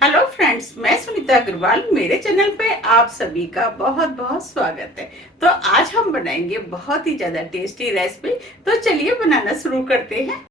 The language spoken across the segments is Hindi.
हेलो फ्रेंड्स, मैं सुनीता अग्रवाल। मेरे चैनल पे आप सभी का बहुत बहुत स्वागत है। तो आज हम बनाएंगे बहुत ही ज्यादा टेस्टी रेसिपी। तो चलिए बनाना शुरू करते हैं।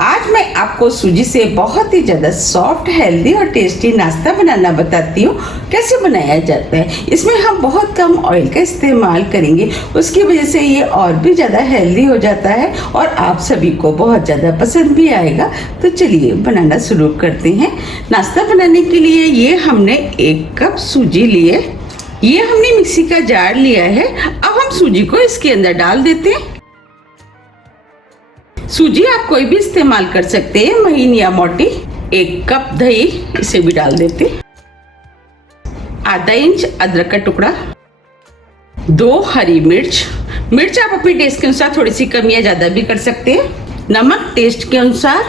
आज मैं आपको सूजी से बहुत ही ज़्यादा सॉफ्ट, हेल्दी और टेस्टी नाश्ता बनाना बताती हूँ। कैसे बनाया जाता है। इसमें हम बहुत कम ऑयल का इस्तेमाल करेंगे, उसकी वजह से ये और भी ज़्यादा हेल्दी हो जाता है और आप सभी को बहुत ज़्यादा पसंद भी आएगा। तो चलिए बनाना शुरू करते हैं। नाश्ता बनाने के लिए ये हमने 1 कप सूजी लिए। ये हमने मिक्सी का जार लिया है। अब हम सूजी को इसके अंदर डाल देते हैं। सूजी आप कोई भी इस्तेमाल कर सकते हैं, महीन या मोटी। 1 कप दही, इसे भी डाल देते। आधा इंच अदरक का टुकड़ा, 2 हरी मिर्च आप अपने टेस्ट के अनुसार थोड़ी सी कम या ज्यादा भी कर सकते हैं। नमक टेस्ट के अनुसार।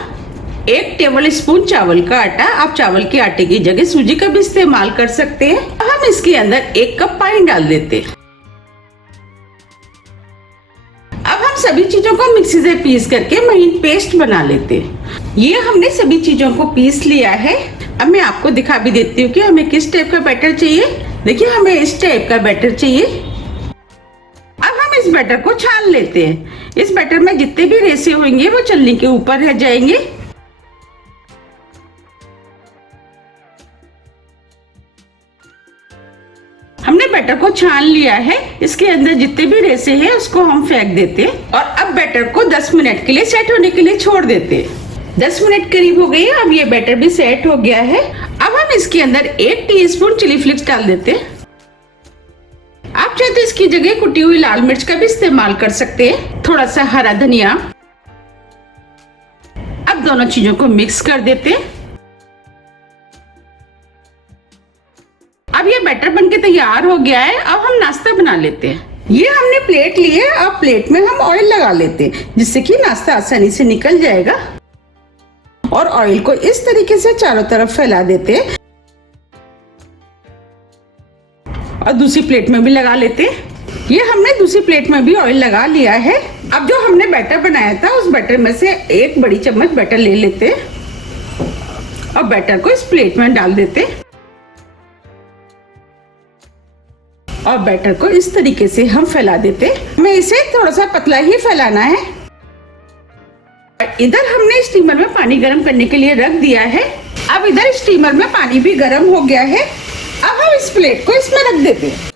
1 टेबल स्पून चावल का आटा, आप चावल के आटे की जगह सूजी का भी इस्तेमाल कर सकते हैं। हम इसके अंदर 1 कप पानी डाल देते हैं। अब हम सभी चीजों को मिक्सी से पीस करके महीन पेस्ट बना लेते हैं। ये हमने सभी चीजों को पीस लिया है। अब मैं आपको दिखा भी देती हूँ कि हमें किस टाइप का बैटर चाहिए। देखिए, हमें इस टाइप का बैटर चाहिए। अब हम इस बैटर को छान लेते हैं। इस बैटर में जितने भी रेसे होंगे वो चलनी के ऊपर रह जाएंगे। हमने बैटर को छान लिया है। इसके अंदर जितने भी रेसे हैं उसको हम फेंक देते हैं और अब बैटर को 10 मिनट के लिए सेट होने के लिए छोड़ देते हैं। 10 मिनट करीब हो गई। अब ये बैटर भी सेट हो गया है। अब हम इसके अंदर 1 टीस्पून चिली फ्लेक्स डाल देते हैं। आप चाहे तो इसकी जगह कुटी हुई लाल मिर्च का भी इस्तेमाल कर सकते हैं। थोड़ा सा हरा धनिया। अब दोनों चीजों को मिक्स कर देते हैं। अब ये बैटर बनके तैयार हो गया है। अब हम नाश्ता बना लेते हैं। ये हमने प्लेट ली है। अब प्लेट में हम ऑयल लगा लेते हैं, जिससे कि नाश्ता आसानी से निकल जाएगा। और ऑयल को इस तरीके से चारों तरफ फैला देते हैं और दूसरी प्लेट में भी लगा लेते हैं। ये हमने दूसरी प्लेट में भी ऑयल लगा लिया है। अब जो हमने बैटर बनाया था उस बैटर में से 1 बड़ी चम्मच बैटर ले लेते हैं और बैटर को इस प्लेट में डाल देते हैं और बैटर को इस तरीके से हम फैला देते हैं। हमें इसे थोड़ा सा पतला ही फैलाना है। इधर हमने स्टीमर में पानी गर्म करने के लिए रख दिया है। अब इधर स्टीमर में पानी भी गर्म हो गया है। अब हम इस प्लेट को इसमें रख देते हैं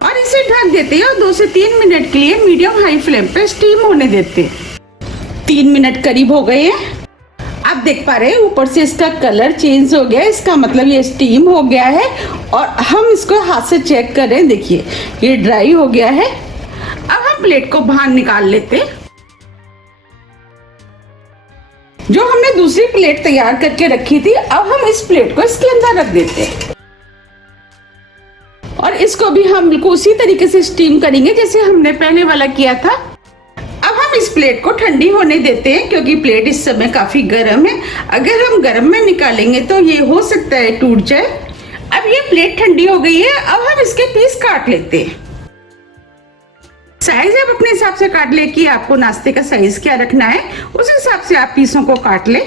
और इसे ढक देते हैं और 2 से 3 मिनट के लिए मीडियम हाई फ्लेम पे स्टीम होने देते हैं। 3 मिनट करीब हो गए हैं। आप देख पा रहे हैं ऊपर से इसका कलर चेंज हो गया है। इसका मतलब ये स्टीम हो गया है। और हम इसको हाथ से चेक कर रहे हैं। देखिए, ये ड्राई हो गया है। अब हम प्लेट को बाहर निकाल लेते हैं। जो हमने दूसरी प्लेट तैयार करके रखी थी, अब हम इस प्लेट को इसके अंदर रख देते हैं और इसको भी हम बिल्कुल उसी तरीके से स्टीम करेंगे जैसे हमने पहले वाला किया था। अब हम इस प्लेट को ठंडी होने देते हैं, क्योंकि प्लेट इस समय काफी गर्म है। अगर हम गर्म में निकालेंगे तो ये हो सकता है टूट जाए। अब ये प्लेट ठंडी हो गई है। अब हम इसके पीस काट लेते हैं। साइज आप अपने हिसाब से काट ले कि आपको नाश्ते का साइज क्या रखना है, उस हिसाब से आप पीसों को काट ले।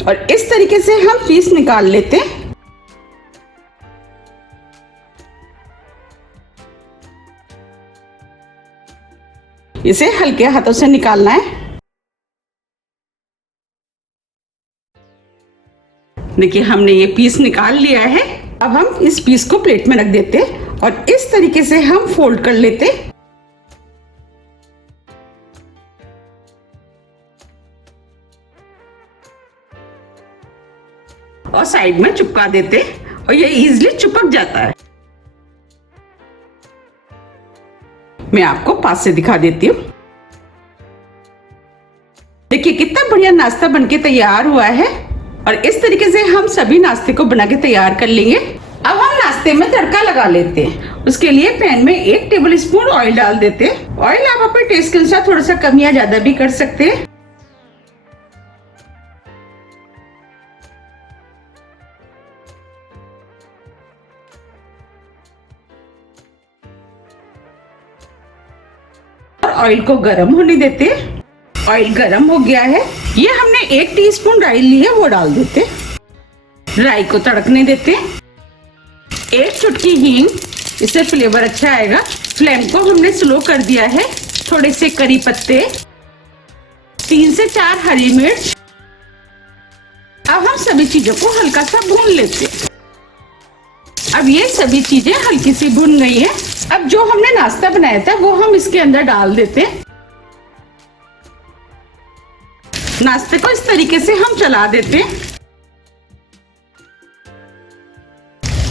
और इस तरीके से हम पीस निकाल लेते हैं। इसे हल्के हाथों से निकालना है। देखिए, हमने ये पीस निकाल लिया है। अब हम इस पीस को प्लेट में रख देते हैं और इस तरीके से हम फोल्ड कर लेते हैं। और साइड में चिपका देते और ये इजीली चिपक जाता है। मैं आपको पास से दिखा देती हूँ। देखिए, कितना बढ़िया नाश्ता बनके तैयार हुआ है। और इस तरीके से हम सभी नाश्ते को बना के तैयार कर लेंगे। अब हम नाश्ते में तड़का लगा लेते हैं। उसके लिए पैन में 1 टेबल स्पून ऑयल डाल देते हैं। ऑयल आप अपने टेस्ट के अनुसार थोड़ा सा कम या ज्यादा भी कर सकते हैं। और ऑयल को गर्म होने देते हैं। ऑयल गर्म हो गया है। ये हमने 1 टीस्पून राई ली है, वो डाल देते। राई को तड़कने देते। 1 चुटकी हींग, इससे फ्लेवर अच्छा आएगा। फ्लेम को हमने स्लो कर दिया है। थोड़े से करी पत्ते, 3 से 4 हरी मिर्च। अब हम सभी चीजों को हल्का सा भून लेते हैं। अब ये सभी चीजें हल्की सी भुन गई है। अब जो हमने नाश्ता बनाया था वो हम इसके अंदर डाल देते हैं। नाश्ते को इस तरीके से हम चला देते हैं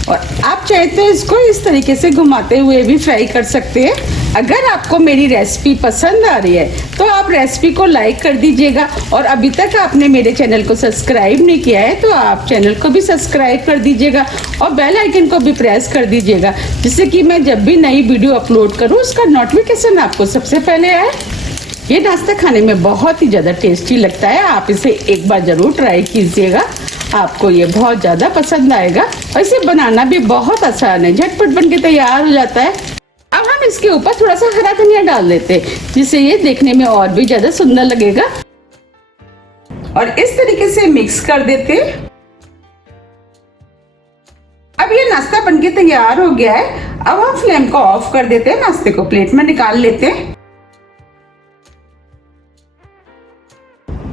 और आप चाहे तो इसको इस तरीके से घुमाते हुए भी फ्राई कर सकते हैं। अगर आपको मेरी रेसिपी पसंद आ रही है तो आप रेसिपी को लाइक कर दीजिएगा और अभी तक आपने मेरे चैनल को सब्सक्राइब नहीं किया है तो आप चैनल को भी सब्सक्राइब कर दीजिएगा और बेल आइकन को भी प्रेस कर दीजिएगा, जिससे कि मैं जब भी नई वीडियो अपलोड करूं उसका नोटिफिकेशन आपको सबसे पहले आए। ये नाश्ता खाने में बहुत ही ज़्यादा टेस्टी लगता है। आप इसे एक बार ज़रूर ट्राई कीजिएगा, आपको ये बहुत ज़्यादा पसंद आएगा। और इसे बनाना भी बहुत आसान है, झटपट बन के तैयार हो जाता है। अब हम इसके ऊपर थोड़ा सा हरा धनिया डाल देते हैं, जिससे ये देखने में और भी ज़्यादा सुंदर लगेगा। और इस तरीके से मिक्स कर देते। अब ये नाश्ता बनके तैयार हो गया है। अब हम फ्लेम को ऑफ कर देते हैं, नाश्ते को प्लेट में निकाल लेते हैं।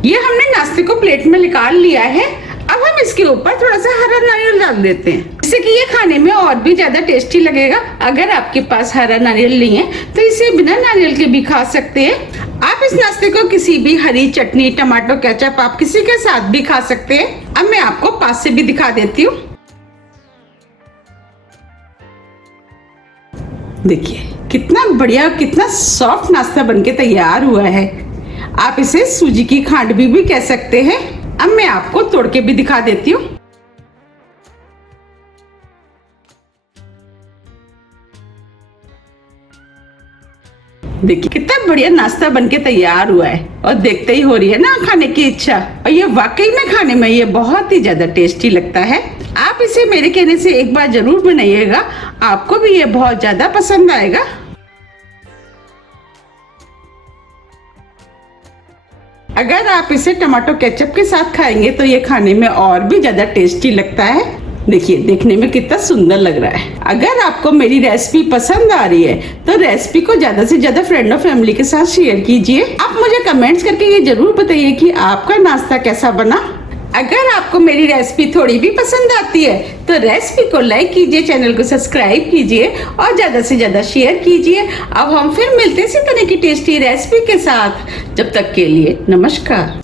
ये हमने नाश्ते को प्लेट में निकाल लिया है। अब हम इसके ऊपर थोड़ा सा हरा नारियल डाल देते हैं, जिससे कि ये खाने में और भी ज्यादा टेस्टी लगेगा। अगर आपके पास हरा नारियल नहीं है तो इसे बिना नारियल के भी खा सकते हैं। आप इस नाश्ते को किसी भी हरी चटनी, टमाटो केचप, आप किसी के साथ भी खा सकते हैं। अब मैं आपको पास से भी दिखा देती हूँ। देखिए कितना बढ़िया, कितना सॉफ्ट नाश्ता बनके तैयार हुआ है। आप इसे सूजी की खांडवी भी कह सकते हैं। अब मैं आपको तोड़ के भी दिखा देती हूँ। देखिए कितना बढ़िया नाश्ता बनके तैयार हुआ है और देखते ही हो रही है ना खाने की इच्छा। और ये वाकई में खाने में ये बहुत ही ज्यादा टेस्टी लगता है। आप इसे मेरे कहने से एक बार जरूर बनाइएगा, आपको भी ये बहुत ज्यादा पसंद आएगा। अगर आप इसे टमाटो केचप के साथ खाएंगे तो ये खाने में और भी ज्यादा टेस्टी लगता है। देखिए देखने में कितना सुंदर लग रहा है। अगर आपको मेरी रेसिपी पसंद आ रही है तो रेसिपी को ज्यादा से ज्यादा फ्रेंड और फैमिली के साथ शेयर कीजिए। आप मुझे कमेंट्स करके ये जरूर बताइए कि आपका नाश्ता कैसा बना। अगर आपको मेरी रेसिपी थोड़ी भी पसंद आती है तो रेसिपी को लाइक कीजिए, चैनल को सब्सक्राइब कीजिए और ज्यादा से ज्यादा शेयर कीजिए। अब हम फिर मिलते हैं इसी तरह की टेस्टी रेसिपी के साथ। जब तक के लिए नमस्कार।